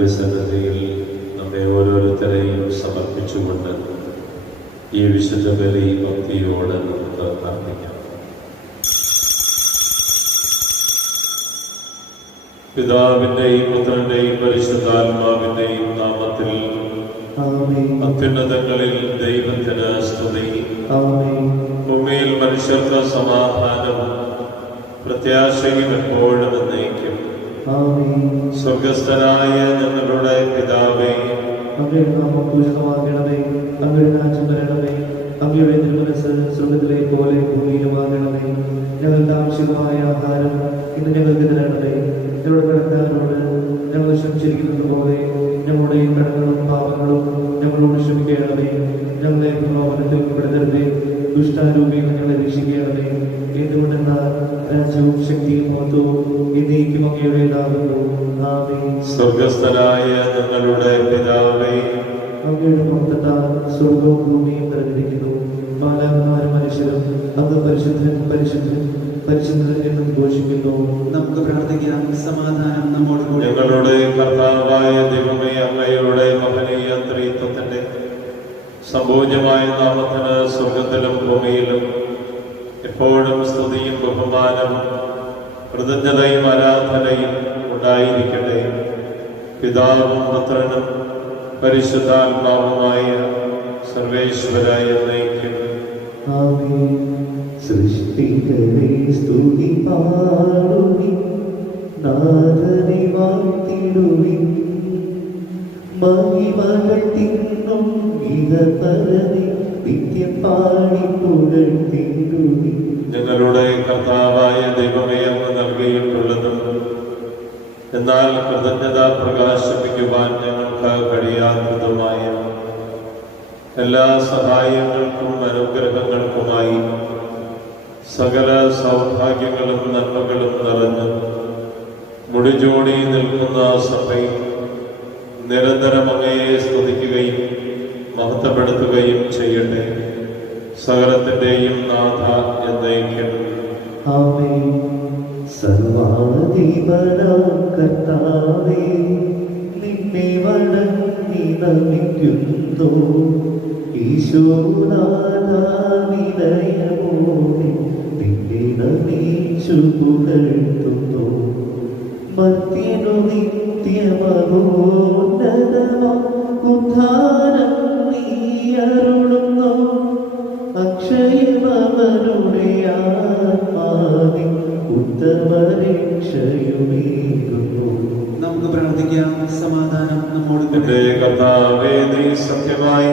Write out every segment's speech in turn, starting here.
ദിവസങ്ങളിൽ നമ്മെ ഓരോരുത്തരെയും സമർപ്പിച്ചുകൊണ്ട് ഈ വിശുദ്ധ ബലി ഭക്തിയോട് നമുക്ക് പ്രാർത്ഥിക്കാം. പിതാവിന്റെയും പുത്രന്റെയും പരിശുദ്ധാത്മാവിന്റെയും നാമത്തിൽ അത്യുന്നതങ്ങളിൽ ദൈവത്തിന് സ്തുതി. ഭൂമിയിൽ മനുഷ്യർക്ക് സമാധാനവും പ്രത്യാശയും എപ്പോഴും എന്നേക്കും. സ്വർഗസ്ഥനായ ഞങ്ങളുടെ പിതാവേ, അങ്ങയുടെ നാമം പൂജിതമാകണമേ. അങ്ങയുടെ രാജ്യം വരണമേ. അങ്ങയുടെ തിരുമനസ്സ് സ്വർഗ്ഗത്തിലെ പോലെ ഭൂമിയിലുമാകണമേ. ഞങ്ങൾക്ക് ആവശ്യമായ ആഹാരം ഇന്ന് ഞങ്ങൾക്ക് തരണമേ. ഞങ്ങളുടെ കടക്കാരോട് ഞങ്ങൾ ക്ഷമിച്ചിരിക്കുന്നത് പോലെ ഞങ്ങളുടെ കടങ്ങളും പാപങ്ങളും ഞങ്ങളോട് ക്ഷമിക്കണമേ. ഞങ്ങളെ പ്രലോഭനത്തിൽ ഉൾപ്പെടുത്തരുതേ, ദുഷ്ടാരൂപിയിൽ ഞങ്ങളെ രക്ഷിക്കണമേ. എന്തുകൊണ്ടെന്നാൽ രാജ്യവും ശക്തിയും മഹത്വവും എന്നേക്കും അങ്ങയുടേതാകുന്നു. ആമേൻ. സ്വർഗസ്ഥനായ ഞങ്ങളുടെ പിതാവേ, അങ്ങയുടെ മഹത്വത്താൽ സ്വർഗവും ഭൂമിയും നിറഞ്ഞിരിക്കുന്നു. മാലാഖമാരും മനുഷ്യരും അങ്ങ് പരിശുദ്ധൻ പരിശുദ്ധൻ പരിശുദ്ധൻ എന്നും ഘോഷിക്കുന്നു. നമുക്ക് പ്രാർത്ഥിക്കാം. സമാധാനം നമ്മോടുകൂടി. ഞങ്ങളുടെ കർത്താവായ ദൈവമേ, അങ്ങയുടെ മഹനീയ ത്രിത്വത്തിന്റെ സംപൂജ്യമായ നാമത്തിന് സ്വർഗത്തിലും ഭൂമിയിലും എപ്പോഴും സ്തുതിയും ബഹുമാനവും കൃതജ്ഞതയും ആരാധനയും ഉണ്ടായിരിക്കട്ടെ. പിതാവും പുത്രനും പരിശുദ്ധാത്മാവുമായ സർവേശ്വരായ എന്നേക്കും. ആമേൻ. സൃഷ്ടികളെ സ്തുതി പാടുവിൻ, നാഥനെ വാഴ്ത്തിടുവിൻ. മഹിമകൾ തിന്നും ഇഹപരനെ നിത്യം പാടി പുകഴ്ത്തിടുവിൻ. ഞങ്ങളുടെ കർത്താവായ ദൈവമേ, അങ്ങ് നൽകിയിട്ടുള്ളതും എന്നാൽ കൃതജ്ഞത പ്രകാശിപ്പിക്കുവാൻ ഞങ്ങൾക്ക് കഴിയാത്തതുമായ എല്ലാ സഹായങ്ങൾക്കും അനുഗ്രഹങ്ങൾക്കുമായി സകല സൗഭാഗ്യങ്ങളും നന്മകളും നിറഞ്ഞു മുടിചൂടി നിൽക്കുന്ന സഭയിൽ നിരന്തരം അങ്ങയെ സ്തുതിക്കുകയും മഹത്വപ്പെടുത്തുകയും ചെയ്യട്ടെ. സകലത്തിന്റെയും നാഥ എന്നേക്കും. ആമേൻ. സർവാധിപനാം കർത്താവേ, നിന്നെ വണങ്ങി നമിക്കുന്നു. ഈശോനാഥാ, വിനയമോടെ നിന്നെ നമിച്ചു പുകഴ്ത്തുന്നു. മർത്യനു നിത്യമഹോന്നതമാം ഉദ്ധാനം നീ അരുളുന്നു. അക്ഷയമവനുടെ ആത്മാവിൻ ഉത്തമരക്ഷയുമേകുന്നു. നമുക്ക് പ്രാർത്ഥിക്കാം. സമാധാനം നമ്മോടുകൂടി. കർത്താവേ, നീ സത്യമായി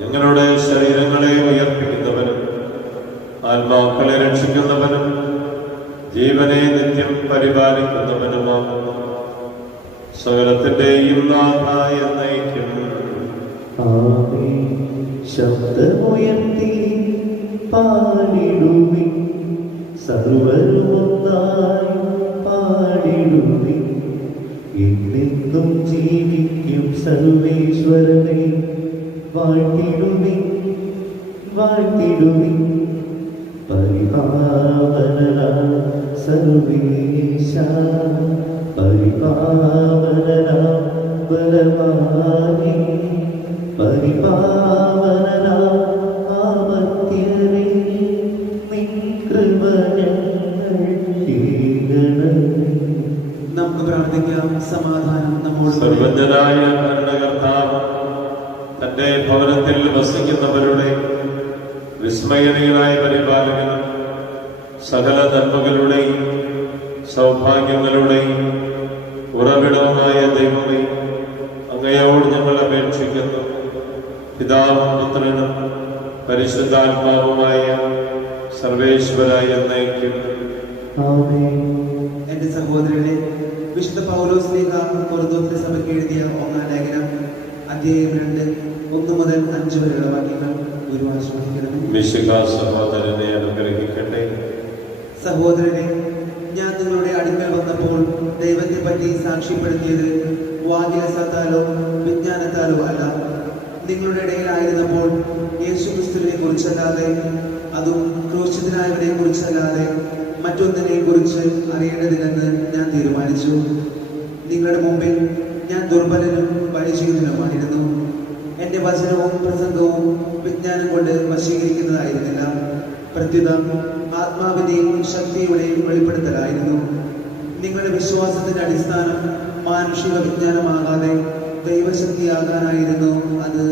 ഞങ്ങളുടെ ശരീരങ്ങളെ ഉയർപ്പിക്കുന്നവനും ആത്മാക്കളെ രക്ഷിക്കുന്നവനും ജീവനെ നിത്യം പരിപാലിക്കുന്നവനുമാകുന്നു. സകലത്തിന്റെയും നാഥ എന്നേക്കും. ആമേൻ. ശബ്ദമുയർത്തി പാടിടുവിൻ, സർവരുമൊന്നായി പാടിടുവിൻ. എന്നെന്നും ജീവിക്കും സർവേശ്വരനെ വാഴ്ത്തിടുവിൻ, വാഴ്ത്തിടുവിൻ. പരിപാവനനാം സർവേശ, പരിപാവനനാം ബലവാനേ, പരിപാവനനാം ആമർത്യനേ, നിൻ കൃപ ഞങ്ങൾ കേൾക്കണമേ. നമുക്ക് പ്രാർത്ഥിക്കാം. സമാധാനം നമ്മോട് നമ്മോട് കൂടെ. സർവജ്ഞനായ ഭരണകർത്താവ് തന്റെ ഭവനത്തിൽ വസിക്കുന്നവരുടെ വിസ്മയനീയനായ പരിപാലകനും സകല നന്മകളുടെയും സൗഭാഗ്യങ്ങളുടെയും ഉറവിടവുമായ ദൈവമേ, അങ്ങയോട് ഞങ്ങൾ അപേക്ഷിക്കുന്നു. പിതാവും പുത്രനും പരിശുദ്ധാത്മാവുമായ സർവേശ്വരായ എന്നേക്കും. ആമേൻ. എന്റെ സഹോദരനെ, വിശുദ്ധ പൗലോസ് ശ്ലീഹ കൊറിന്തോസിലെ സഭയ്ക്ക് എഴുതിയ ഒന്നാം ലേഖനം അധ്യായം 2 1 മുതൽ 5 വരെയുള്ള വാക്യങ്ങൾ ഒരു ആശ്വസിക്കണമേ. മിശിഹാ സഹോദരനെ അനുഗ്രഹിക്കട്ടെ. സഹോദരനെ, ഞാൻ നിങ്ങളുടെ അടുക്കൽ വന്നപ്പോൾ ദൈവത്തെ പറ്റി സാക്ഷ്യപ്പെടുത്തിയത് വാഗ്യരസത്താലോ വിജ്ഞാനത്താലോ അല്ല. നിങ്ങളുടെ ഇടയിലായിരുന്നപ്പോൾ യേശുക്രിസ്തുവിനെ കുറിച്ചല്ലാതെ, അതും ക്രൂശിതനായവനെ കുറിച്ചല്ലാതെ മറ്റൊന്നിനെ കുറിച്ച് അറിയേണ്ടതില്ലെന്ന് ഞാൻ തീരുമാനിച്ചു. നിങ്ങളുടെ മുമ്പിൽ ഞാൻ ദുർബലനും പരിചയത്തിലുമായിരുന്നു. എൻ്റെ വചനവും പ്രസംഗവും വിജ്ഞാനം കൊണ്ട് വശീകരിക്കുന്നതായിരുന്നില്ല, പ്രത്യുത ആത്മാവിനെയും ശക്തിയുടെയും വെളിപ്പെടുത്തലായിരുന്നു. നിങ്ങളുടെ വിശ്വാസത്തിന്റെ അടിസ്ഥാനം മാനുഷിക വിജ്ഞാനമാകാതെ ദൈവശക്തിയാകാനായിരുന്നു അത്.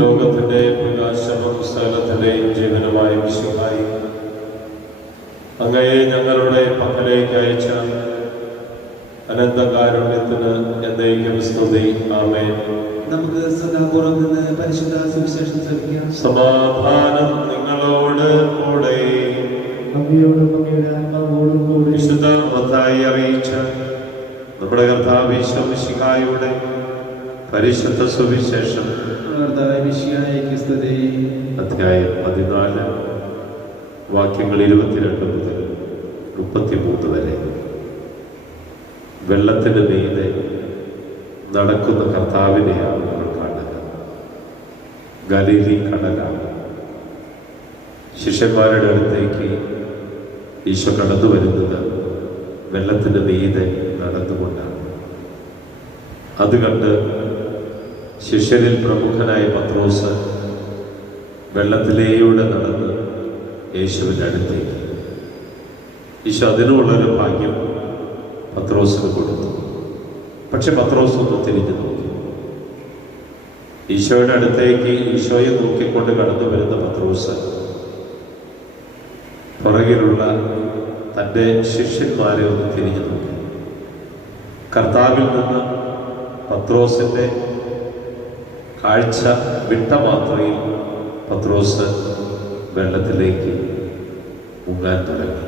ലോകത്തിന്റെ പ്രകാശവും സകലത്തിന്റെയും ജീവനുമായ മിശിഹായി, അങ്ങയെ ഞങ്ങളുടെ പക്കലേക്ക് അയച്ച അനന്തകാരുണ്യത്തിന് എന്നേക്കും സ്തുതി. ആമേൻ. നമുക്ക് സദാപൂർവം നിന്ന് പരിശുദ്ധ സുവിശേഷം ശ്രമിക്കാം. സമാധാനം നിങ്ങളോട് കൂടെ. അങ്ങയോടും അങ്ങയുടെ ആത്മാവോടും കൂടെ. വിശുദ്ധ മത്തായി അറിയിച്ച നമ്മുടെ കർത്താവ് ഈശോ മിശിഹായുടെ പരിശുദ്ധ സുവിശേഷം അധ്യായം 14 വാക്യങ്ങൾ 22 മുതൽ 33 വരെ. വെള്ളത്തിന് മീതെ നടക്കുന്ന കർത്താവിനെയാണ് നമ്മൾ കാണുക. ഗലീലി കടലാണ്. ശിഷ്യന്മാരുടെ അടുത്തേക്ക് ഈശോ കടന്നു വരുന്നത് വെള്ളത്തിന് മീതെ നടന്നുകൊണ്ടാണ്. അത് കണ്ട് ശിഷ്യരിൽ പ്രമുഖനായ പത്രോസ് വെള്ളത്തിലൂടെ നടന്ന് യേശുവിൻ്റെ അടുത്തേക്ക്. ഈശോ അതിനുള്ളൊരു ഭാഗ്യം പത്രോസിന് കൊടുത്തു. പക്ഷെ പത്രോസ് ഒന്ന് തിരിഞ്ഞു നോക്കി. ഈശോയുടെ അടുത്തേക്ക് ഈശോയെ നോക്കിക്കൊണ്ട് കടന്നു വരുന്ന പത്രോസ് പുറകിലുള്ള തൻ്റെ ശിഷ്യന്മാരെ ഒന്ന് തിരിഞ്ഞു നോക്കി. കർത്താവിൽ നിന്ന് പത്രോസിൻ്റെ കാഴ്ച വിട്ട മാത്രയിൽ പത്രോസ് വെള്ളത്തിലേക്ക് മുങ്ങാൻ തുടങ്ങി.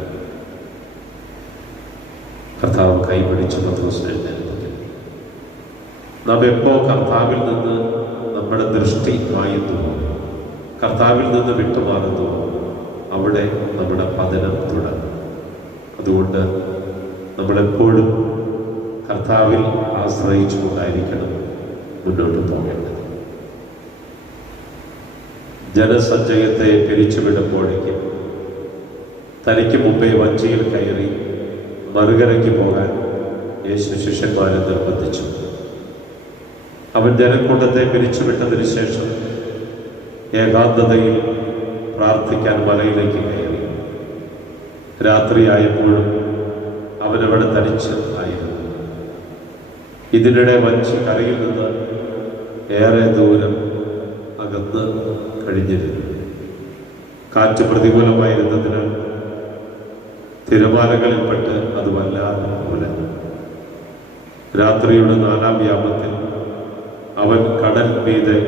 കർത്താവ് കൈപിടിച്ച് പത്രോസിനെ എഴുന്നേൽപ്പിക്കുന്നു. നാം എപ്പോൾ കർത്താവിൽ നിന്ന് നമ്മുടെ ദൃഷ്ടി മായുന്നുവോ, കർത്താവിൽ നിന്ന് വിട്ടുമാറുന്നുവോ, അവിടെ നമ്മുടെ പതനം തുടങ്ങും. അതുകൊണ്ട് നമ്മളെപ്പോഴും കർത്താവിൽ ആശ്രയിച്ചുകൊണ്ടായിരിക്കണം മുന്നോട്ട് പോകേണ്ടത്. ജനസഞ്ചയത്തെ പിരിച്ചുവിടുമ്പോഴേക്കും തനിക്ക് മുമ്പേ വഞ്ചിയിൽ കയറി മറുകരയ്ക്ക് പോകാൻ യേശു ശിഷ്യന്മാരെ നിർബന്ധിച്ചു. അവൻ ജനക്കൂട്ടത്തെ പിരിച്ചുവിട്ടതിന് ശേഷം ഏകാന്തതയിൽ പ്രാർത്ഥിക്കാൻ മലയിലേക്ക് കയറി. രാത്രിയായപ്പോഴും അവനവിടെ തനിച്ച് ആയിരുന്നു. ഇതിനിടെ വഞ്ചി കരയിൽ നിന്ന് ഏറെ ദൂരം അകന്ന് കഴിഞ്ഞിരുന്നു. കാറ്റ് പ്രതികൂലമായിരുന്നതിനാൽ തിരമാലകളിൽപ്പെട്ട് അത് വല്ലാതെ ഉലഞ്ഞു. രാത്രിയുടെ 4-ാം യാമത്തിൽ അവൻ കടൽ മീതെ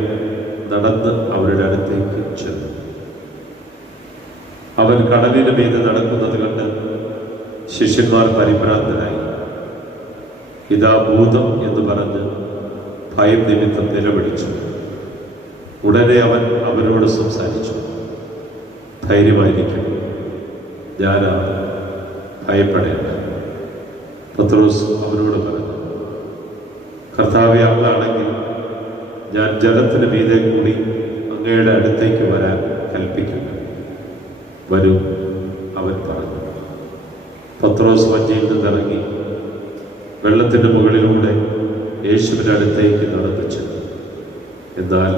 നടന്ന് അവരുടെ അടുത്തേക്ക് ചെന്നു. അവൻ കടലിന് മീതെ നടക്കുന്നത് കണ്ട് ശിഷ്യന്മാർ പരിഭ്രാന്തരായി. ഇതാ ഭൂതം എന്ന് പറഞ്ഞ് ഭയം നിമിത്തം നിലവിളിച്ചു. ഉടനെ അവൻ അവരോട് സംസാരിച്ചു. ധൈര്യമായിരിക്കും, ഞാനാണ്, ഭയപ്പെടേണ്ട. പത്രോസ് അവരോട് പറഞ്ഞു, കർത്താവേ, അങ്ങാണെങ്കിൽ ഞാൻ ജലത്തിന് മീതെ കൂടി അങ്ങയുടെ അടുത്തേക്ക് വരാൻ കൽപ്പിക്കുന്നു. വരൂ, അവൻ പറഞ്ഞു. പത്രോസ് വഞ്ചിയിൽ നിന്നിറങ്ങി വെള്ളത്തിൻ്റെ മുകളിലൂടെ യേശുവിൻ്റെ അടുത്തേക്ക് നടന്നു ചെന്നു. എന്നാൽ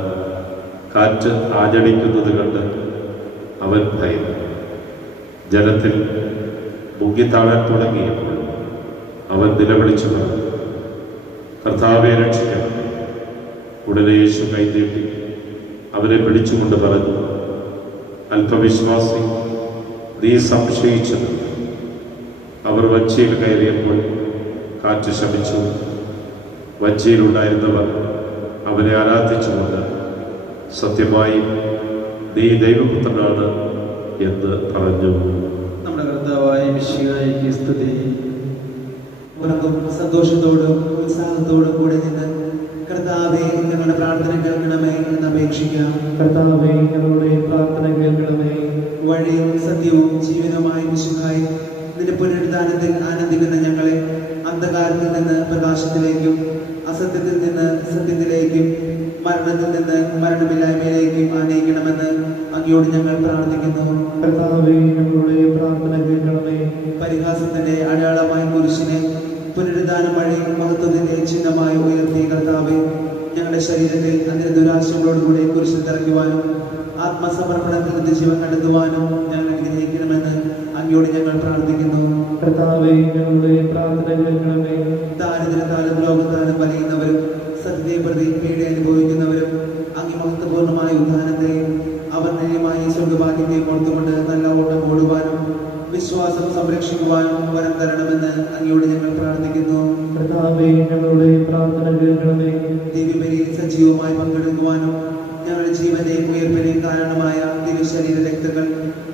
കാറ്റ് ആഞ്ഞടിക്കുന്നത് കണ്ട് അവൻ ഭയന്നു. ജലത്തിൽ മുങ്ങിത്താഴാൻ തുടങ്ങിയപ്പോൾ അവൻ നിലവിളിച്ചു പറഞ്ഞു, കർത്താവെ രക്ഷിക്കണം. ഉടനെ യേശു കൈനീട്ടി അവനെ പിടിച്ചുകൊണ്ട് പറഞ്ഞു, അല്പവിശ്വാസി, നീ സംശയിച്ചത്. അവർ വഞ്ചിയിൽ കയറിയപ്പോൾ കാറ്റ് ശമിച്ചു. വഞ്ചിയിലുണ്ടായിരുന്നവർ അവനെ ആരാധിച്ചുകൊണ്ട്, സത്യമായി നീ ദൈവപുത്രനാണ് എന്ന് പറഞ്ഞു. നമ്മുടെ കർത്താവായ മിശിഹായിക്ക് സ്തുതി. ഉറങ്ങും സന്തോഷത്തോടും ഉത്സാഹത്തോടും കൂടെ നിന്ന് കർത്താവെ ഞങ്ങളുടെ പ്രാർത്ഥന കേൾക്കണമേ എന്ന് അപേക്ഷിക്കാം. കർത്താവേ, ഞങ്ങളുടെ പ്രാർത്ഥന കേൾക്കണമേ. വഴിയും സത്യവും ജീവനുമായ മിശിഹായി നിന്റെ പുനരുദ്ധാനത്തിൽ ആനന്ദിക്കുന്ന ഞങ്ങളെ അന്ധകാരത്തിൽ നിന്ന് പ്രകാശത്തിലേക്കും അസത്യത്തിൽ നിന്ന് സത്യത്തിലേക്കും മരണത്തിൽ നിന്ന് മരണമില്ലായ്മയിലേക്കും ആനയിക്കണമെന്ന് അങ്ങയോട് ഞങ്ങൾ പ്രാർത്ഥിക്കുന്നു. കർത്താവേ, ഞങ്ങളുടെ പ്രാർത്ഥന കേൾക്കണമേ. പരിഹാസത്തിന്റെ അടയാളമായ കുരിശിനെ പുനരുദ്ധാനം വഴി മഹത്വത്തിന്റെ ചിഹ്നമായി ഉയർത്തിയ കർത്താവെ, ഞങ്ങളുടെ ശരീരത്തെ അതിന്റെ ദുരാശകളോടുകൂടി കുരിശിൽ തറയ്ക്കുവാനും ആത്മസമർപ്പണത്തിൽ നിത്യജീവൻ കണ്ടെത്തുവാനും ഞങ്ങൾ അനുഗ്രഹിക്കണമെന്ന് അങ്ങയോട് ഞങ്ങൾ പ്രാർത്ഥിക്കുന്നു. കർത്താവേ, ഞങ്ങളുടെ പ്രാർത്ഥന കേൾക്കണമേ. ദാരിദ്ര്യത്താലും ലോകത്താലും വലയുന്നവരും സത്യത്തെ പ്രതി പീഡ അനുഭവിക്കുന്നവരും അങ്ങ് മഹത്വപൂർണ്ണമായ ഉദ്ധാനത്തെയും അവർണ്ണനീയമായ സ്വർഗഭാഗ്യത്തെയും ഓർത്തുകൊണ്ട് നല്ല ഓട്ടം ഓടുവാനും വിശ്വാസം സംരക്ഷിക്കുവാനും വരം തരണമെന്ന് അങ്ങയോട് ഞങ്ങൾ പ്രാർത്ഥിക്കുന്നു. കർത്താവേ, ഞങ്ങളുടെ പ്രാർത്ഥന കേൾക്കണമേ. ദിവ്യബലിയിൽ സജീവമായി പങ്കെടുക്കുവാനും ഞങ്ങളുടെ ജീവനെയും ഉയർപ്പിനെയും കാരണമായ തിരുശരീര രക്തങ്ങൾ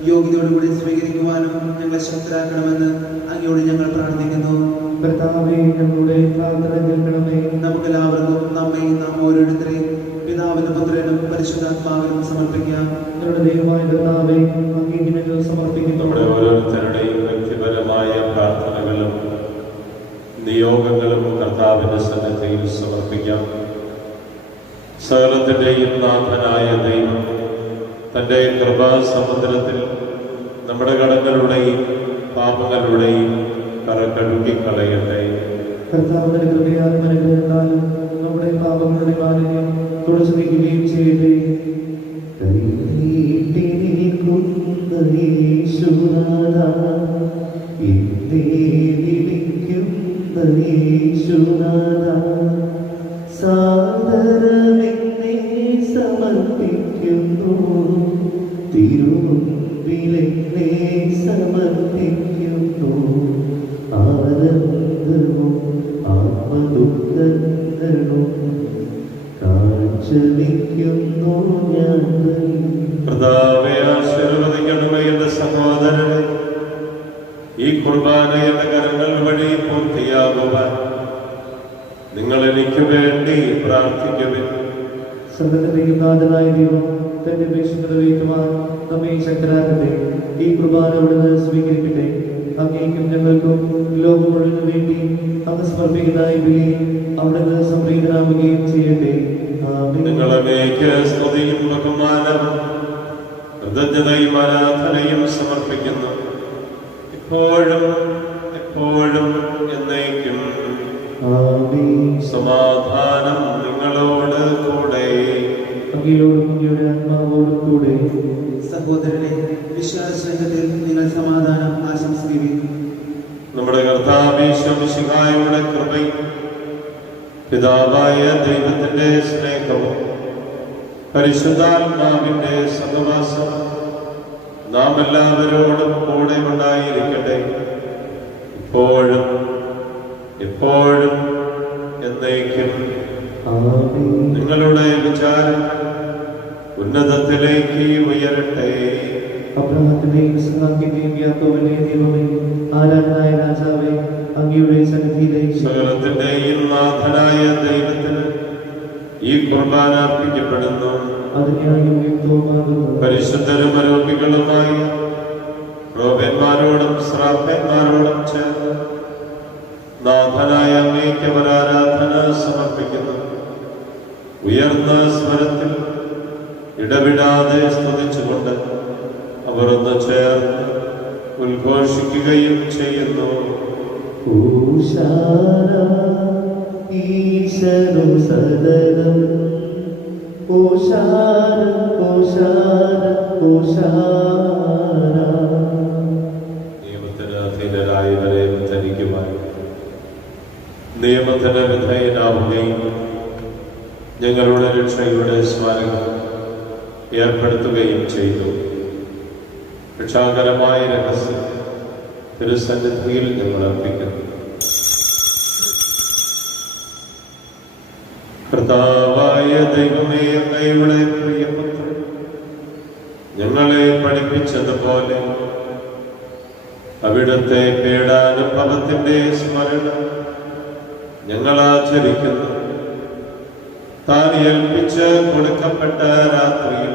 യോഗ്യതയോടുകൂടി സ്വീകരിക്കുവാനും ഞങ്ങളെ ശക്തരാക്കണമെന്ന് അങ്ങയോട് ഞങ്ങൾ പ്രാർത്ഥിക്കുന്നു. കർത്താവേ, ഞങ്ങളുടെ പ്രാർത്ഥന കേൾക്കണമേ. നമുക്കെല്ലാവർക്കും നമ്മയും നാം ഓരോരുത്തരെയും പിതാവിനും പുത്രനും പരിശുദ്ധാത്മാവിനും സമർപ്പിക്കാം. ഞങ്ങളുടെ ദൈവമായ കർത്താവേ, അങ്ങേക്ക് ഞങ്ങൾ സമർപ്പിക്കുന്നു. നമ്മുടെ ഓരോരുത്തരുടെയും വ്യക്തിപരമായ പ്രാർത്ഥനകളും നിയോഗങ്ങളും കർത്താവിന്റെ സന്നിധിയിൽ സമർപ്പിക്കാം. സകലത്തിന്റെയും നാഥനായ ദൈവം തന്റെ കൃപാസമുദ്രത്തിൽ നമ്മുടെ കടങ്ങളുടെയും പാപങ്ങളുടെയും കറ കഴുകിക്കളയട്ടെ. കർത്താവിന്റെ കൃപയാലും അനുഗ്രഹത്താലും നമ്മുടെ പാപങ്ങളുടെ മാലിന്യം തുടച്ചു നീക്കുകയും ചെയ്യട്ടെ. സമർപ്പിക്കുന്നു, തിരുമുമ്പിലെന്നെ സമർപ്പിക്കുന്നു. ആനന്ദവും ആത്മദുഃഖങ്ങളും കാഴ്ചവെക്കുന്നു ഞാൻ. കർത്താവേ, ആശീർവദിക്കണമേ എന്റെ സഹോദരനെ. ഈ കുർബാന എന്റെ കരങ്ങൾ വഴി പൂർത്തിയാകുവാൻ നിങ്ങൾ എനിക്ക് വേണ്ടി പ്രാർത്ഥിക്കുവിൻ. സകലത്തിന്റെയും നാഥനായ ദൈവം തന്റെ അപേക്ഷ നിറവേറ്റുവാൻ നമ്മെ ശക്തരാക്കട്ടെ. ഈ കുർബാന അവിടുന്ന് സ്വീകരിക്കട്ടെ. അങ്ങേക്കും ഞങ്ങൾക്കും ലോകം മുഴുവനും വേണ്ടി അങ്ങ് സമർപ്പിക്കുന്ന ഈ ബലി അവിടുന്ന് സംപ്രീതനാവുകയും ചെയ്യട്ടെ. ആമേൻ. നിങ്ങളങ്ങേക്ക് സ്തുതിയും ബഹുമാനവും കൃതജ്ഞതയും ആരാധനയും സമർപ്പിക്കുന്നു, ഇപ്പോഴും എപ്പോഴും എന്നേക്കും. ആമേൻ. സമാധാനം നിങ്ങളോട് കൂടെ. അങ്ങയോടും അങ്ങയുടെ ആത്മാവോടും കൂടെ. സഹോദരനെ, വിശ്വാസത്തിൽ നിങ്ങൾ സമാധാനം ആശംസിക്കുകയും നമ്മുടെ കർത്താവിന്റെ കൃപയും പിതാവായ ദൈവത്തിന്റെ സ്നേഹവും പരിശുദ്ധാത്മാവിന്റെ സഹവാസം നാം എല്ലാവരോടും കൂടെ ഉണ്ടായിരിക്കട്ടെ, ഇപ്പോഴും എപ്പോഴും എന്നേക്കും. ആമേൻ. നിങ്ങളുടെ വിചാരം ഉന്നതത്തിലേക്ക് ഉയരട്ടെ. അബ്രഹാത്തിന്റെയും ഇസ്ഹാക്കിന്റെയും യാക്കോബിന്റെയും ദൈവമേ, ആരാധനായ രാജാവേ, അങ്ങയുടെ സന്നിധിയിലേക്ക് സകലത്തിന്റെയും നാഥനായ ദൈവത്തിന് ഈ കുർബാന അർപ്പിക്കപ്പെടുന്നു. അതിനായി യുക്തവുമാകുന്നു. പരിശുദ്ധരും ആരോഗ്യങ്ങളുമായി പ്രവ്യന്മാരോടും ശ്രാപ്പന്മാരോടും ചേർന്ന് നാഥനായ അങ്ങേക്ക് ഒരാരാധന സമർപ്പിക്കുന്നു. ഉയർന്ന സ്വരത്തിൽ ഇടവിടാതെ സ്തുതിച്ചുകൊണ്ട് അവർ ഒന്ന് ചേർന്ന് ഉദ്ഘോഷിക്കുകയും ചെയ്യുന്നു. ഓശാന ഈശനു സദനം, ഓശാന ഓശാന ഓശാന. നിയമത്തിന് അധീനരായവരെ ധരിക്കുവാൻ നിയമത്തിന് വിധേയനാവുകയും ഞങ്ങളുടെ രക്ഷയുടെ സ്മാരകം ഏർപ്പെടുത്തുകയും ചെയ്തു. രക്ഷാകരമായ രഹസ്യം തിരുസന്നിധിയിൽ ഞങ്ങൾ അർപ്പിക്കുന്നു. കർത്താവായ ദൈവമേ, അങ്ങയുടെ പ്രിയപുത്രൻ ഞങ്ങളെ പഠിപ്പിച്ചതുപോലെ അവിടുത്തെ പീഡാനുഭവത്തിന്റെ സ്മരണ ഞങ്ങൾ ആചരിക്കുന്നു. താൻ ഏൽപ്പിച്ച് കൊടുക്കപ്പെട്ട രാത്രിയിൽ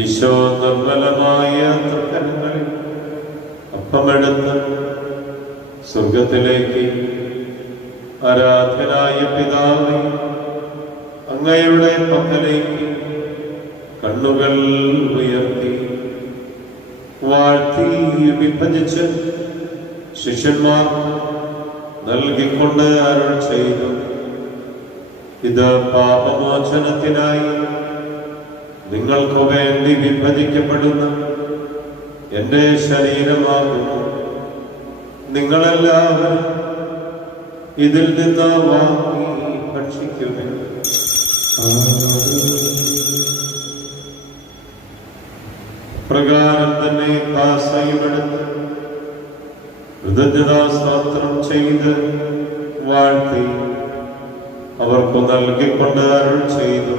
ഈശോ നിർമ്മലമായ തൃക്കരങ്ങളിൽ അപ്പമെടുത്ത് സ്വർഗത്തിലേക്ക് ആരാധനായ പിതാവേ, അങ്ങയുടെ പക്കലേക്ക് കണ്ണുകൾ ഉയർത്തി വാഴ്ത്തി വിഭജിച്ച് ശിഷ്യന്മാർ നൽകിക്കൊണ്ട് അരുൾ ചെയ്തു: ഇത് പാപമോചനത്തിനായി നിങ്ങൾക്ക് വേണ്ടി വിഭജിക്കപ്പെടുന്ന എന്റെ ശരീരമാകുന്നു. നിങ്ങളെല്ലാവരും ഇതിൽ നിന്ന് വാങ്ങി ഭക്ഷിക്കുക. പ്രകാരം തന്നെ കാസയുമെടുത്ത് കൃതജ്ഞതാസ്തോത്രം ചെയ്ത് വാഴ്ത്തി അവർക്ക് നൽകിക്കൊണ്ട് അരുൾ ചെയ്തു: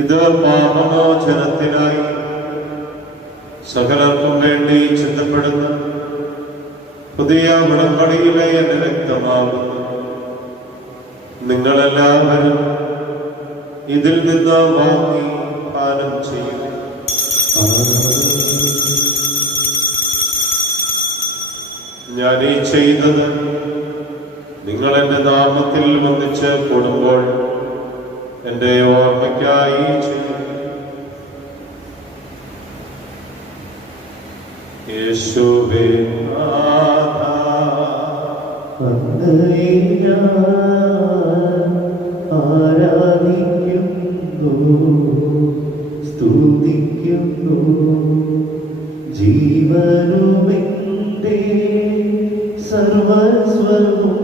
ഇത് പാപമോചനത്തിനായി സകലർക്കും വേണ്ടി ചിന്തപ്പെടുന്ന പുതിയ ഉടമ്പടിയിലെ എന്റെ രക്തമാകുന്നു. നിങ്ങളെല്ലാവരും ഇതിൽ നിന്ന് വാങ്ങി പാനം ചെയ്യുക. ഞാൻ ഈ ചെയ്തത് നിങ്ങൾ എന്റെ നാമത്തിൽ ഒന്നിച്ച് കൂടുമ്പോൾ എന്റെ ഓർമ്മയ്ക്കായി ചെയ്യും. യേശുവേ ആരാധിക്കുന്നു, സ്തുതിക്കുന്നു. ജീവനുമെന്റെ സർവസ്വവും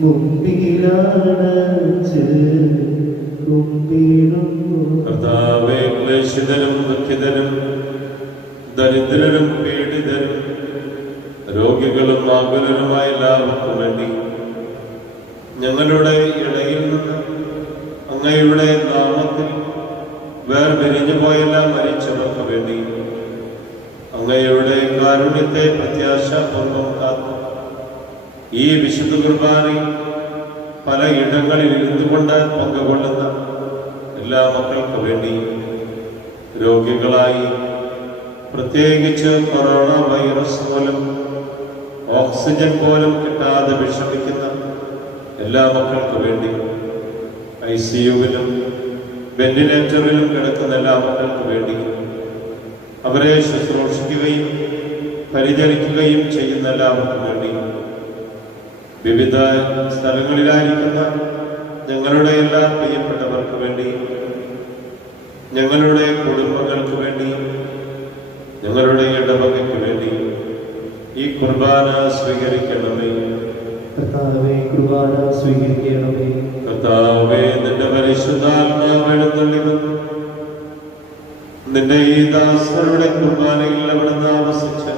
മുമ്പിലണച്ച് കുമ്പിടുന്നു. കർത്താവേ, ക്ലേശിതനും ദുഃഖിതനും ദരിദ്രരും പീഡിതരും രോഗികളും ആകുലരുമായ എല്ലാവർക്കും വേണ്ടി ഞങ്ങളുടെ ഇടയിൽ നിന്ന് അങ്ങയുടെ നാമത്തിൽ വേർപിരിഞ്ഞു പോയെല്ലാം മരിച്ചവർക്ക് വേണ്ടി അങ്ങയുടെ കാരുണ്യത്തെ പ്രത്യാശാപൂർവം കാത്തു ഈ വിശുദ്ധ കുർബാനയിൽ പല ഇടങ്ങളിൽ ഇരുന്നുകൊണ്ട് പങ്കുകൊള്ളുന്ന എല്ലാ മക്കൾക്കു വേണ്ടി രോഗികളായി, പ്രത്യേകിച്ച് കൊറോണ വൈറസ് മൂലം ഓക്സിജൻ പോലും കിട്ടാതെ വിഷമിക്കുന്ന എല്ലാ മക്കൾക്കു വേണ്ടി, ICU-വിലും വെന്റിലേറ്ററിലും കിടക്കുന്ന എല്ലാ മക്കൾക്കു വേണ്ടി, അവരെ ശുശ്രൂഷിക്കുകയും പരിചരിക്കുകയും ചെയ്യുന്ന എല്ലാവർക്കും വേണ്ടി, വിവിധ സ്ഥലങ്ങളിലായിരിക്കുന്ന ഞങ്ങളുടെ എല്ലാ പ്രിയപ്പെട്ടവർക്ക് വേണ്ടി, ഞങ്ങളുടെ കുടുംബങ്ങൾക്ക് വേണ്ടി, ഞങ്ങളുടെ ഇടവകയ്ക്ക് വേണ്ടി ഈ കുർബാന സ്വീകരിക്കണമേ. കർത്താവേ, കുർബാന സ്വീകരിക്കണമേ. കർത്താവേ, നിന്റെ പരിശുദ്ധാത്മാവ് എഴുന്നള്ളി വന്നു നിന്റെ ഈ ദാസരുടെ കുർബാനയിൽ അവിടുന്ന് ആവസിച്ച്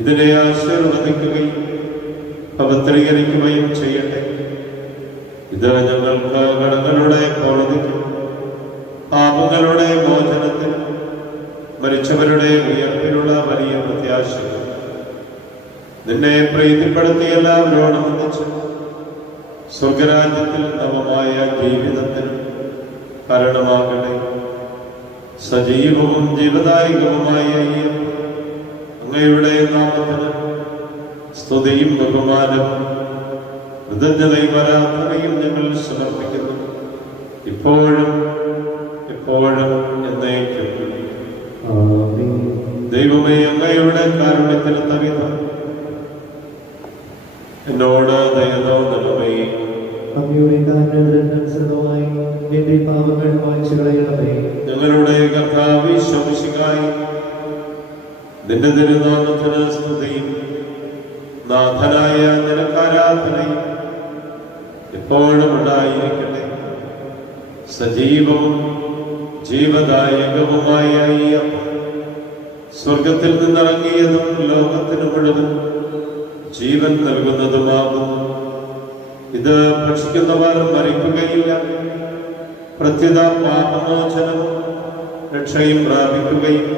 ഇതിനെ ആശീർവദിക്കുകയും പവിത്രീകരിക്കുകയും ചെയ്യട്ടെ. ഇത് ഞങ്ങൾക്ക് കടങ്ങളുടെ കോടതിക്കും പാപങ്ങളുടെ മോചനത്തിനും മരിച്ചവരുടെ ഉയർപ്പിലുള്ള വലിയ പ്രത്യാശ നിന്നെ പ്രീതിപ്പെടുത്തിയ എല്ലാവരോടും ഒന്നിച്ച് സ്വർഗരാജ്യത്തിൽ നവമായ ജീവിതത്തിന് കാരണമാകട്ടെ. സജീവവും ജീവദായകവുമായ ഈ അങ്ങയുടെ നാമത്തിന് സ്തുതിയും ബഹുമാനവും കൃതജ്ഞതയും ആരാധനയും ഞങ്ങൾ സമർപ്പിക്കുന്നു, ഇപ്പോഴും എപ്പോഴും എന്നേക്കും. ദൈവമേ, അങ്ങയുടെ കാരുണ്യത്തിന് തവിധം എന്നോട് ദയ തോന്നണമേ. അങ്ങയുടെ കാരുണ്യത്തിനനുസൃതമായി എന്റെ പാപങ്ങൾ മായ്ച്ചു കളയണമേ. ഞങ്ങളുടെ കർത്താവേ ഈശോ മിശിഹായേ, നിന്റെ തിരുനാമത്തിന് സ്തുതിയും നാഥനായ നിനക്ക് ആരാധനയും എപ്പോഴും ഉണ്ടായിരിക്കട്ടെ. സജീവവും ജീവദായകവുമായ ഈ അപ്പം സ്വർഗത്തിൽ നിന്നിറങ്ങിയതും ലോകത്തിന് മുഴുവൻ ജീവൻ നൽകുന്നതുമാകുന്നു. ഇത് ഭക്ഷിക്കുന്നവർ മരിക്കുകയില്ല, പ്രത്യുത പാപമോചനവും രക്ഷയും പ്രാപിക്കുകയും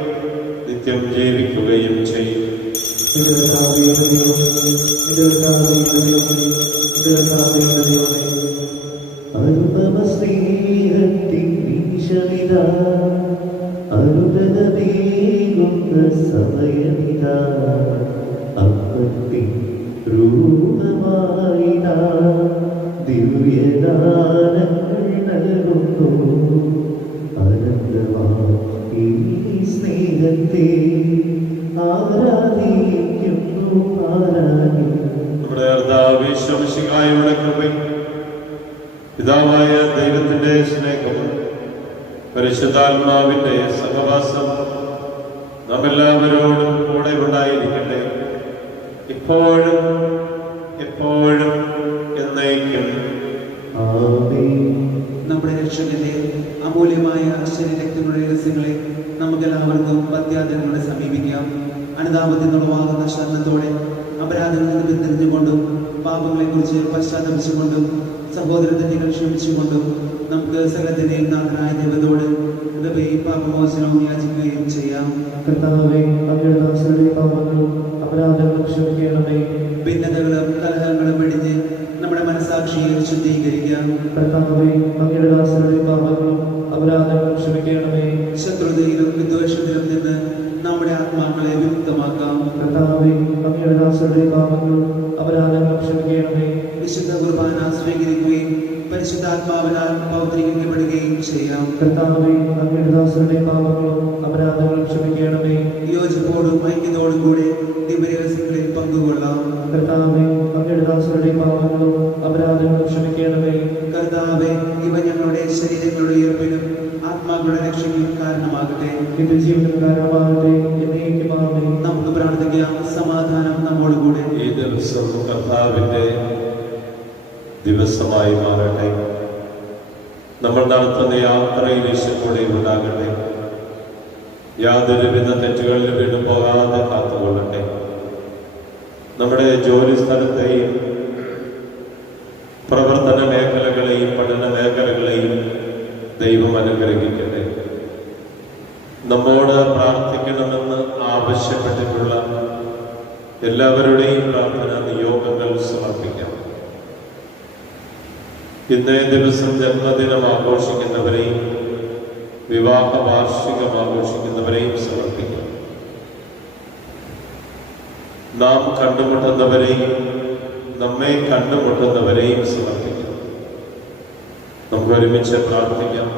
നിത്യം ജീവിക്കുകയും ചെയ്യും. സമയമിതാ അപ്പത്തിൻ രൂപമായിതാ ദിവ്യദാനങ്ങൾ നൽകുന്നു. അനന്തമായി ഈ സ്നേഹത്തെ ആരാധിക്കുന്നു. നമ്മുടെ കർത്താവിന്റെ കൃപയും പിതാവായ ദൈവത്തിന്റെ സ്നേഹവും പരിശുദ്ധാത്മാവിന്റെ സഹവാസം നാം എല്ലാവരോടും കൂടെ ഉണ്ടായിരിക്കട്ടെ, ഇപ്പോഴും എപ്പോഴും എന്നേക്കും. നമ്മുടെ രക്ഷകന്റെ അമൂല്യമായ ശരീരരക്തങ്ങളുടെ രഹസ്യങ്ങളെ നമുക്കെല്ലാവർക്കും പത്യാദരങ്ങളെ സമീപിക്കാം. അനുതാപത്തിനുളവാകുന്ന ശരണത്തോടെ അപരാധങ്ങളിൽ നിന്ന് പിന്തിരിഞ്ഞുകൊണ്ടും പാപങ്ങളെക്കുറിച്ച് പശ്ചാത്തപിച്ചുകൊണ്ടും സഹോദരത്തിനെ ക്ഷമിച്ചുകൊണ്ടും നമുക്ക് സകലത്തിന്റെയും നാഥനായ ദൈവത്തോട് കൃപയും പാപമോചനവും യാചിക്കുകയും ചെയ്യാം. കർത്താവേ, അങ്ങയുടെ ദാസരുടെ പാപങ്ങളും അപരാധങ്ങളും ക്ഷമിക്കണമേ. ഭിന്നതകളും കലഹങ്ങളും വെടിഞ്ഞ് നമ്മുടെ മനസാക്ഷിയെ ശുദ്ധീകരിക്കാം. കർത്താവേ, അങ്ങയുടെ ദാസരുടെ പാപങ്ങളും അപരാധങ്ങളും ക്ഷമിക്കണമേ. ശത്രുതയിലും വിദ്വേഷത്തിലും നിന്ന് നമ്മുടെ ആത്മാക്കളെ വിമുക്തമാക്കാം. കർത്താവേ, അങ്ങയുടെ ദാസരുടെ പാപങ്ങളും അപരാധങ്ങളും ക്ഷമിക്കണമേ. വിശുദ്ധ കുർബാന സ്വീകരിക്കുകയും പരിശുദ്ധാത്മാവിനാൽ പൗത്രീകരിക്കപ്പെടുകയും ചെയ്യാം. കർത്താവേ, അങ്ങയുടെ ദാസരുടെ പാപങ്ങളും അപരാധങ്ങളും ക്ഷമിക്കണമേ. യോജിപ്പോടും ഐക്യത്തോടും കൂടെ ദിവ്യരഹസ്യങ്ങളിൽ പങ്കുകൊള്ളാം. കർത്താവേ, അങ്ങയുടെ ദാസരുടെ പാപങ്ങളും അപരാധങ്ങളും ക്ഷമിക്കണമേ. കർത്താവേ, ഇവ ഞങ്ങളുടെ ശരീരങ്ങളുടെ ഉയർപ്പിനും ആത്മാക്കളുടെ രക്ഷയ്ക്കും കാരണമാകട്ടെ. എന്റെ ജീവനും കാരണമാകട്ടെ. എന്നേക്കും ആമേൻ. നമുക്ക് പ്രാർത്ഥിക്കാം. സമാധാനം നമ്മോടുകൂടെ. ഈ ദിവസം കർത്താവിന്റെ ദിവസമായി മാറട്ടെ. നമ്മൾ നടത്തുന്ന യാത്രയിൽ ഈശോയോടെ ഉണ്ടാകട്ടെ. യാതൊരുവിധ തെറ്റുകളിൽ വീണു പോകാതെ കാത്തുകൊള്ളട്ടെ. നമ്മുടെ ജോലി സ്ഥലത്തെയും പ്രവർത്തന മേഖലകളെയും പഠന മേഖലകളെയും ദൈവം അനുഗ്രഹിക്കട്ടെ. നമ്മോട് പ്രാർത്ഥിക്കണമെന്ന് ആവശ്യപ്പെട്ടിട്ടുള്ള എല്ലാവരുടെയും പ്രാർത്ഥന നിയോഗങ്ങൾ സമർപ്പിക്കാം. ഇന്നേ ദിവസം ജന്മദിനം ആഘോഷിക്കുന്നവരെയും വിവാഹ വാർഷികം ആഘോഷിക്കുന്നവരെയും സമർപ്പിക്കാം. നാം കണ്ടുമുട്ടുന്നവരെയും നമ്മെ കണ്ടുമുട്ടുന്നവരെയും സമർപ്പിക്കാം. നമുക്ക് ഒരുമിച്ച് പ്രാർത്ഥിക്കാം.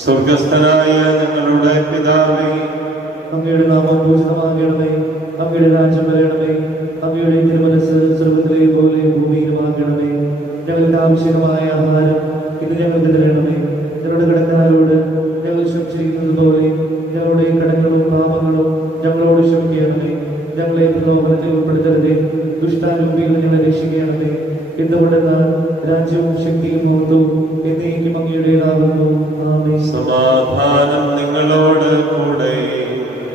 സ്വർഗസ്ഥനായ ഞങ്ങളുടെ പിതാവേ, അങ്ങയുടെ നാമം പൂജിതമാകണമേ. അങ്ങയുടെ രാജ്യം വരണമേ. അങ്ങയുടെ തിരുമനസ്സ് സ്വർഗ്ഗത്തിലെ പോലെ ഭൂമിയിലുമാകണമേ. ഞങ്ങൾക്ക് ആവശ്യമായ ആഹാരം ഇന്ന് ഞങ്ങൾക്ക് തരണമേ. ഞങ്ങളുടെ കടക്കാരോട് ഞങ്ങൾ ക്ഷമിച്ചിരിക്കുന്നത് പോലെ ഞങ്ങളുടെ കടങ്ങളും പാപങ്ങളും ഞങ്ങളോട് ക്ഷമിക്കണമേ. ഞങ്ങളെ പ്രലോഭനത്തിൽ ഉൾപ്പെടുത്തരുതേ, ദുഷ്ടാരൂപികൾ ഞങ്ങളെ രക്ഷിക്കണമേ. എന്തുകൊണ്ടെന്നാൽ രാജ്യവും ശക്തിയും മഹത്വവും എന്നേക്കും അങ്ങയുടേതാകുന്നു. ആമേൻ. സമാധാനം നിങ്ങളോട് കൂടെ.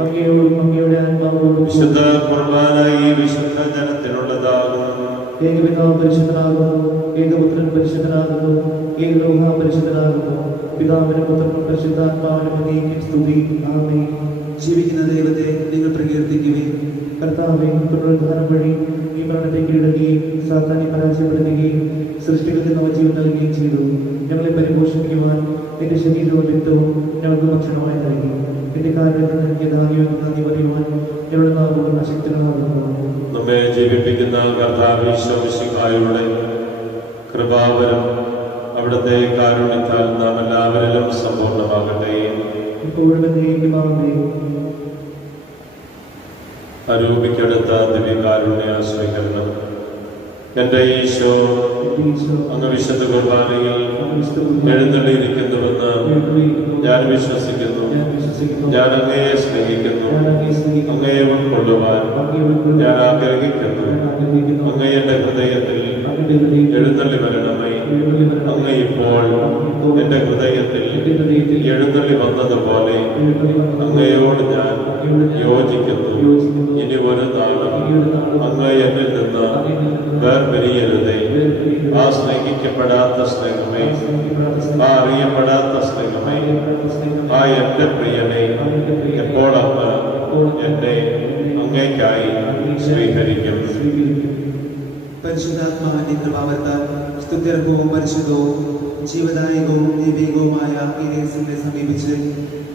അങ്ങയോടും അങ്ങയുടെ ആത്മാവോടും വിശുദ്ധ കുർബാന ഈ വിശുദ്ധ ജനത്തിനുള്ളതാകുന്നു. ഏകപിതാവ് പരിശുദ്ധനാകുന്നു, ഏകപുത്രൻ പരിശുദ്ധനാകുന്നു, ഏകലോഹ പരിശുദ്ധനാകുന്നു. പിതാവിനും പുത്രനും പരിശുദ്ധാത്മാവിനും എന്നേക്കും സ്തുതി. ആമേൻ. ജീവിക്കുന്ന ദൈവത്തെ നിങ്ങൾ പ്രകീർത്തിക്കുകയും കർത്താവേ, പുനരുദ്ധാനം വഴി ഈ മരണത്തെ കീഴടക്കുകയും സാത്താനെ പരാജയപ്പെടുത്തുകയും സൃഷ്ടികൾക്ക് നവജീവൻ നൽകുകയും ചെയ്തു. ഞങ്ങളെ പരിപോഷിപ്പിക്കുവാൻ എന്റെ ശരീരവും രക്തവും ഞങ്ങൾക്ക് ഭക്ഷണമായി നൽകി. എന്റെ കാരണത്തിൽ എനിക്ക് ധാന്യവും നന്ദി പറയുവാൻ ഞങ്ങളുടെ നാവുകൾ അശക്തങ്ങളാകുന്നു. നമ്മെ ജീവിപ്പിക്കുന്ന കർത്താവ് ഈശോമിശിഹായുടെ കൃപാവരം അവിടുത്തെ കാരുണ്യത്താൽ നാം എല്ലാവരിലും സമ്പൂർണ്ണമാകട്ടെ. ഇപ്പോഴും എന്നേക്കും ആമേൻ. അരൂപിക്കെടുത്ത ദിവ്യകാരുണ്യ ആശ്രയിക്കണം. എന്റെ ഈശോ അങ്ങ് വിശുദ്ധ കുർബാനയിൽ എഴുന്നള്ളിയിരിക്കുന്നുവെന്ന് ഞാൻ വിശ്വസിക്കുന്നു. ഞാൻ അങ്ങയെ സ്നേഹിക്കുന്നു. അങ്ങയെ ഉൾക്കൊള്ളുവാൻ ഞാൻ ആഗ്രഹിക്കുന്നു. എഴുന്നള്ളി വരണമേ. അങ്ങ് ഇപ്പോൾ എന്റെ ഹൃദയത്തിൽ എഴുന്നള്ളി വന്നതുപോലെ അങ്ങയോട് ഞാൻ യോജിക്കുന്നു. ഇനി ഒരു നാളും അങ്ങ് എന്നിൽ നിന്ന് വേർപിരിയരുതേ. ആ സ്നേഹിക്കപ്പെടാത്ത സ്നേഹമേ, ആ അറിയപ്പെടാത്ത സ്നേഹമേ, ആ എന്റെ പ്രിയനെ എപ്പോൾ അങ്ങ് എന്നെ അങ്ങേക്കായി സ്വീകരിക്കും. പരിശുദ്ധാത്മാവിന്റെ കൃപാവർത്താൽ സ്തുത്യർഹവും പരിശുദ്ധവും ജീവദായകവും ദൈവികവുമായ ഈ രഹസ്യത്തെ സമീപിച്ച്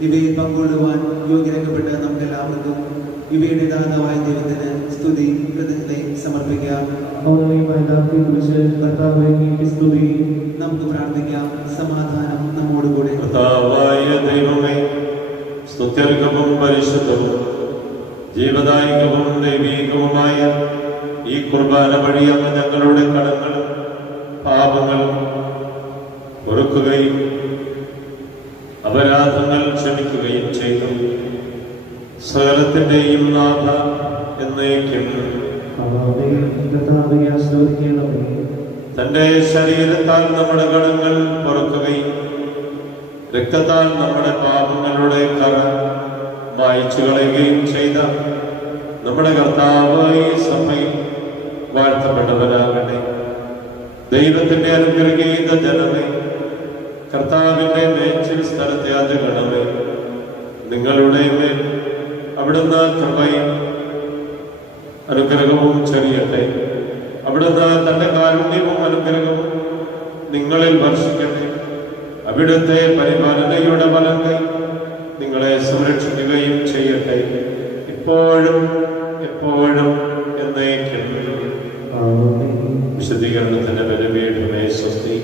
ഇവയിൽ പങ്കുകൊള്ളുവാൻ യോഗ്യരാക്കപ്പെട്ട നമുക്കെല്ലാവർക്കും ഇവയുടെ ദാതാവായ ദൈവത്തിന് സ്തുതി കൃതജ്ഞതയും സമർപ്പിക്കാം. നമുക്ക് പ്രാർത്ഥിക്കാം. സമാധാനം നമ്മോടുകൂടെ. കർത്താവായ ദൈവമേ, സ്തുത്യർഹവും പരിശുദ്ധവും ജീവദായകവും ദൈവീകവുമായ ഈ കുർബാന വഴി അങ്ങ് ഞങ്ങളുടെ കടങ്ങളും പാപങ്ങളും പൊറുക്കുകയും അപരാധങ്ങൾ ക്ഷമിക്കുകയും ചെയ്തു. സകലത്തിന്റെയും നാഥ എന്നേക്കും തന്റെ ശരീരത്താൽ നമ്മുടെ കടങ്ങൾ പൊറുക്കുകയും രക്തത്താൽ നമ്മുടെ പാപങ്ങളുടെ കറ മായ്ച്ചു കളയുകയും ചെയ്ത നമ്മുടെ കർത്താവ് ഈ സഭയിൽ വാഴ്ത്തപ്പെട്ടവനാകട്ടെ. ദൈവത്തിന്റെ അനുഗ്രഹീത ജനമേ, കർത്താവിന്റെ മേച്ചിൽ സ്ഥലത്തെ അജഗണമേ, നിങ്ങളുടെ മേൽ അവിടുന്ന് കൃപയും അനുഗ്രഹവും ചൊരിയട്ടെ. അവിടുന്ന് തന്റെ കാരുണ്യവും അനുഗ്രഹവും നിങ്ങളിൽ വർഷിക്കട്ടെ. അവിടുത്തെ പരിപാലനയുടെ ഫലം കൈ നിങ്ങളെ സംരക്ഷിക്കുകയും ചെയ്യട്ടെ, ഇപ്പോഴും എപ്പോഴും എന്നേക്കും. വിശദീകരണത്തിന്റെ ബലിപീഠമേ സ്വസ്തി.